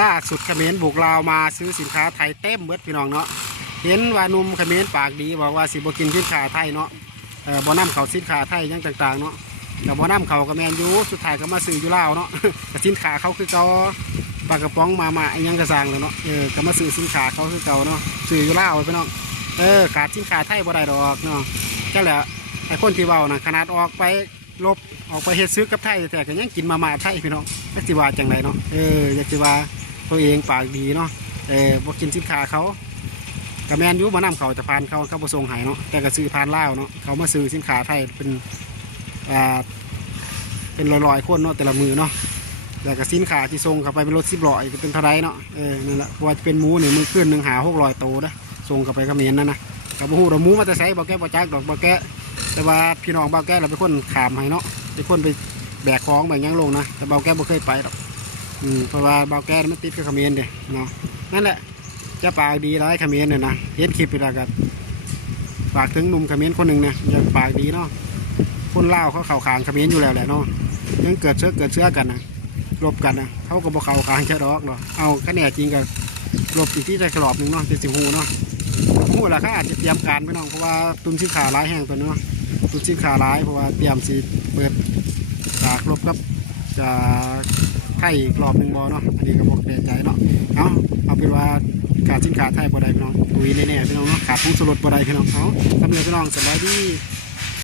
ล่าสุดเขมรบุกลาวมาซื้อสินค้าไทยเต็มเบิดพี่น้องเนาะเห็นว่านุ่มเขมรปากดีบอกว่าสิบกินสินค้าไทยเนาะบ่นำเขาสินค้าไทยยังต่างๆเนาะแต่บ่นำเขาก็แมนยูสุดท้ายก็มาซื้ออยู่ลาวเนาะแต่สินค้าเขาคือเขาปลากระป๋องมายังกระซังเลยเนาะก็มาซื้อสินค้าเขาคือเก่าเนาะซื้ออยู่ลาวพี่น้องขาดสินค้าไทยบ่ได้ดอกเนาะแค่แหละไอ้คนที่เว้านะขนาดออกไปลบออกไปเฮ็ดซื้อกับไทยแต่ก็ยังกินมาไทยพี่น้องนักสิว่าจังไรเนาะอยากสิว่าตัวเองปากดีเนาะบ่กินสินค้าเขากระแมนยูมานำเขาจะผ่านเขาประสงค์หายเนาะแต่ก็ซื้อผ่านลาวเนาะเขามาซื้อสินค้าไทยเป็นร้อยๆคนเนาะแต่ละมือเนาะแต่ก็สินค้าที่ส่งเข้าไปเป็นรถ10 ล้อก็เป็นเท่าไรเนาะนั่นแหละว่าจะเป็นหมูหนึ่งมือขึ้น1 หา 600 ตัวนะส่งเข้าไปเขมรนั่นนะกับหูเราหมูมาจะใส่บ่แก้บ่จักดอกบ่แก้แต่ว่าพี่น้องบ่แก้เราเป็นคนขามให้เนาะเป็นคนไปแบกของแบบยังลงนะแต่บ่แก้บ่เคยไปหรอกเพราะว่าบ่แก้มันติดกับเขมรเด้เนาะนั่นแหละจะปากดีร้ายเขมรเนี่ยนะเห็นคลิปไปแล้วกันฝากถึงหนุ่มเขมรคนหนึ่งเนี่ยอย่าปากดีเนาะคนเล่าเขาเข่าขางเขมรอยู่แล้วแหละเนาะยังเกิดเชื้อกันนะรบกันนะเขาก็บอกเข่าขางแค่ดอกหรอเอาคะแนนจริงกันรบอีกที่ใจกรอบหนึ่งเนาะเป็นสิหูเนาะหูละเขาอาจจะเตรียมการไปน้องเพราะว่าตุนชิ้นขาร้ายแห้งตัวเนาะตุนชิ้นขาร้ายเพราะว่าเตรียมสิเปิดจากรบกับจะไทยกรอบหนึ่งบอเนาะอันนี้ก็บอกแน่ใจเนาะเอาเป็นว่าการชิ้นขาไทยบ่ได้พี่น้องตุยแน่ๆพี่น้องเนาะขาดผงชูรสบ่ได้พี่น้องเขาสำเร็จพี่น้องสบายดี